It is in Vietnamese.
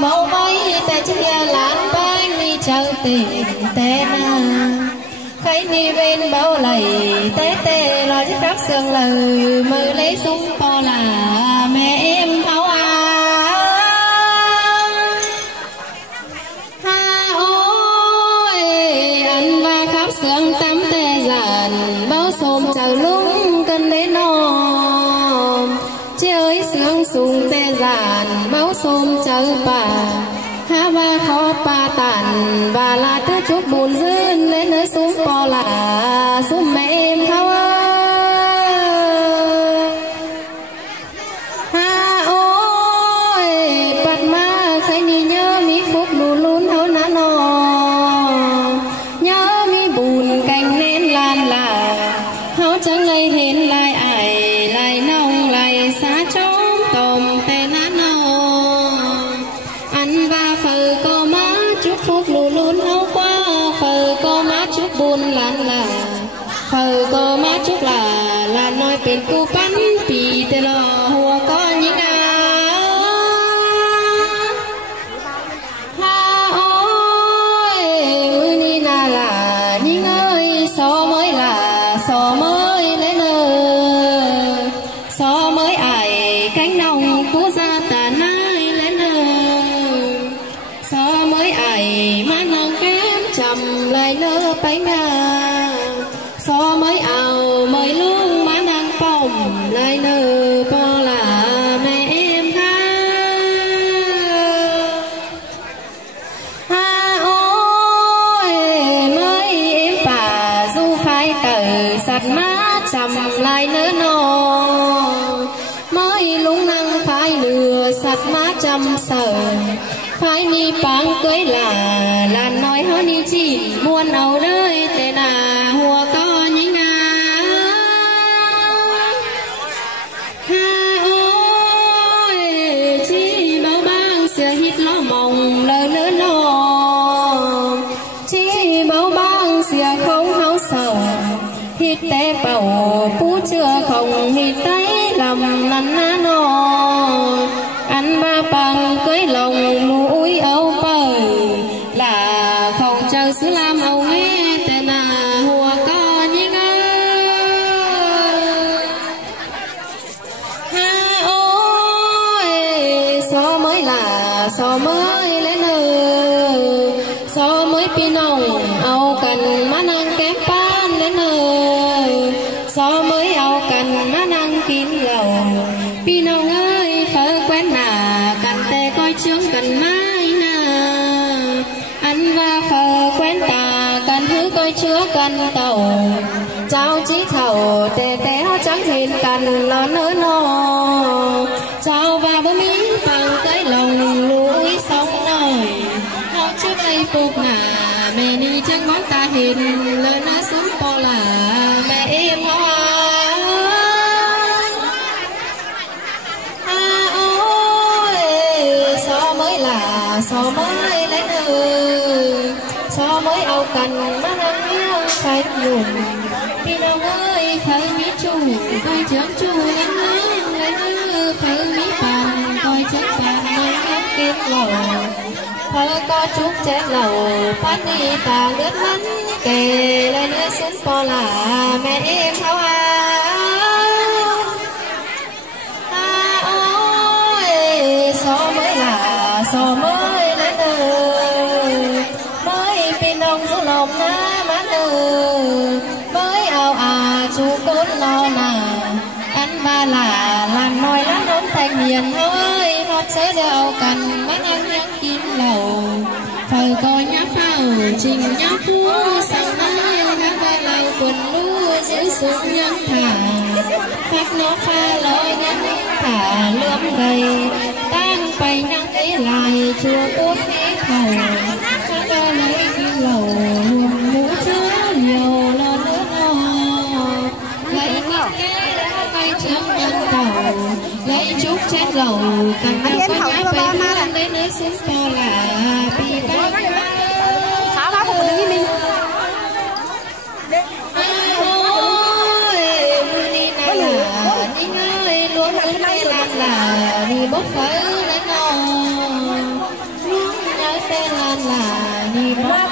mẫu mấy ta chia lán bánh đi chờ tình tê na khấy ni bên bao lầy tê tê lo chiếc khắp sương lờ mơ lấy súng to là mẹ em áo ha ôi ăn và khắp sương tắm tê giàn bao xôm chờ lúng cân đến non chia ơi sương sung tê giàn bao xôm chờ bà ha ba khó pa tàn và là thứ chút buồn dưng lên nơi xuống po là xuống mẹ em thao ha ôi bật ma khơi ni nhớ mi phúc lù lún thao ná nò nhớ mi buồn cành nên lan là hao chẳng lấy hên lại ải lại nông lại xa trốn tòm tê ná nò ăn và phở cô má chút phúc lù lún hao qua phở cô má chút buồn lan là phở cô má chút là nói bên cô bắn vì tê lò hùa có những ha ôi mưa ni na là những ơi so mới là so mới lấy nơ so mới ải cánh nồng cố ra tà nai lấy nơ so mới ải má nông kém chầm lại nơ bánh so mới ảo mới luôn má nang phòng lại nơ po là mẹ em ha ôi mới em bà du phai tờ sạch má chầm lại nơ nô mới lúng năng phai lừa sạch má chầm sờ phai ni bang cưới là nói hó ni chỉ muôn ầu đời tê nà hùa có những ha ôi chi bao bang xưa hít lo mộng lơ lơ lo chi bao bang xưa không háo sầu hít té bầu phú chưa không hít tay lòng năn ná nô ăn ba bằng cưới lòng mũi âu bời là không chờ xứ làm âu nghe tên là hùa có những ha ôi so mới là so mới lên so mới pin nồng âu cần má năng kém pan lên so mới âu cần má năng kín lầu pin nồng ơi phở quen nà cần tê coi chương cần mai nà ăn và phở quen tà cần thứ coi chứa cần tàu cháu chí thầu tê tê ho trắng thìn cần lo nỡ nô cháu và bố mí bằng tới lòng lũi sông nồi ho trước đây phục nà mẹ ni chân món ta hình lỡ nó xuống po là mẹ em hoa so mới lấy nơ so mới âu cần má năng nhớ phải dùng khi nào ơi phải biết chu coi chớn chu lên nơ phải biết bàn coi chớn bàn nên em kết lầu thơ có chút chết lầu phát đi ta gớt lắm kề lên nơ xuống po là mẹ em thao ôi so mới là so mới lấy nơ mới pin nông số lòng ná má nơ mới ao chú cốt lo nà ăn ba là nói lắm nón thành miền ơi hót sớ đeo cần mắt ăn nhắc kín lầu thời coi nhắc phao trình nhắc phú sang mai hát ba lầu quần lúa giữ xuống nhắc thả phát nó pha lôi nhắc thả lượm gầy tăng bay nhắc ấy lại chùa cốt khí thầu hát ba lấy kim lầu luồng mũ chứa nhiều lo nước no lấy ngọc kế đã bay trước nhân tàu lấy chút chết lầu cần nhau có nhắc bay phát đến nơi xuống to là bị bay thả bác phụ đứng với mình đi bốc phở lấy ngon ban là nhìn mắt